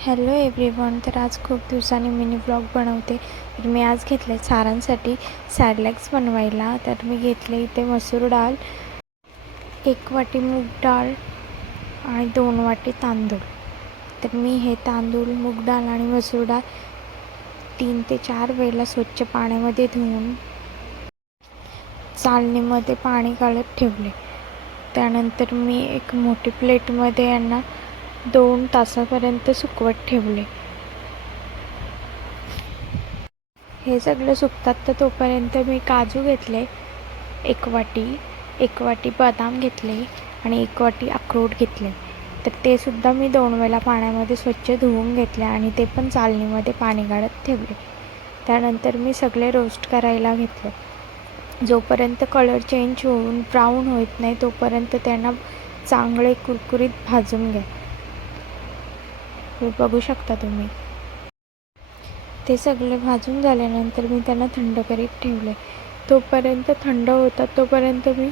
Hello everyone. तर आज खूप दिवसांनी मिनी ब्लॉग बनवते. तर मी आज घेतले सारांसाठी सॅडलॅक्स बनवायला. तर मी घेतले इथे मसूर डाळ, 1 वाटी मूग डाळ आणि 2 वाटी तांदूळ. तर मी हे तांदूळ, मूग डाळ आणि मसूर डाळ 3 ते 4 वेळेला स्वच्छ पाण्यामध्ये धुवून चाळणीमध्ये पाणी काढत ठेवले. त्यानंतर मी एक मोठी प्लेटमध्ये यांना 2 तासापर्यंत सुकवत ठेवले. हे सगळं सुकतात तर तोपर्यंत मी काजू घेतले 1 वाटी, 1 वाटी बदाम घेतले आणि 1 वाटी अक्रोड घेतले. तर ते सुद्धा मी 2 वेळा पाण्यामध्ये स्वच्छ धुवून घेतले आणि ते पण चाळणीमध्ये पाणी काढत ठेवले. त्यानंतर मी सगळे रोस्ट करायला घेतले. जोपर्यंत कलर चेंज होऊन ब्राऊन होत नाही तोपर्यंत त्यांना चांगले कुरकुरीत भाजून घ्या. हे बघू शकता तुम्ही. ते सगळे भाजून झाल्यानंतर मी त्यांना थंड करीत ठेवले. तोपर्यंत थंड होतात तोपर्यंत मी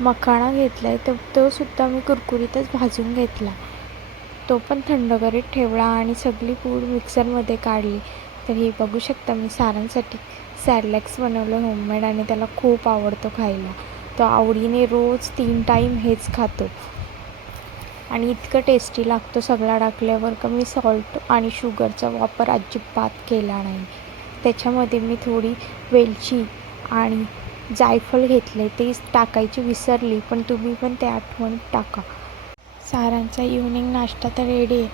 मखाणा घेतला आहे, तर तो सुद्धा मी कुरकुरीतच भाजून घेतला. तो पण थंड करीत ठेवला आणि सगळी पूड मिक्सरमध्ये काढली. तर हे बघू शकता, मी सारांसाठी सॅडलॅक्स बनवलं होममेड आणि त्याला खूप आवडतो खायला. तो आवडीने रोज 3 टाईम हेच खातो आणि इतकं टेस्टी लागतो. सगळा टाकल्यावर कमी सॉल्ट आणि शुगरचा वापर अजिबात केला नाही. त्याच्यामध्ये मी थोडी वेलची आणि जायफळ घेतले, ते टाकायची विसरली, पण तुम्ही पण ते आठवण टाका. सारांचा इव्हनिंग नाश्ता तर रेडी आहे.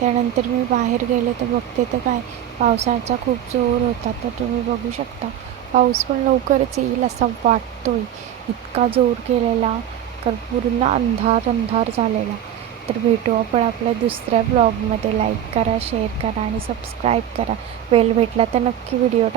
त्यानंतर मी बाहेर गेले तर बघते तर काय, पावसाचा खूप जोर होता. तर तुम्ही बघू शकता, पाऊस पण लवकरच येईल असा वाटतोय. इतका जोर केलेला, तर पूर्ण अंधार अंधार झालेला. तर भेटू आपण आपल्या दुसऱ्या ब्लॉगमध्ये. लाईक करा, शेअर करा आणि सबस्क्राईब करा. बेल भेटला तर नक्की व्हिडिओ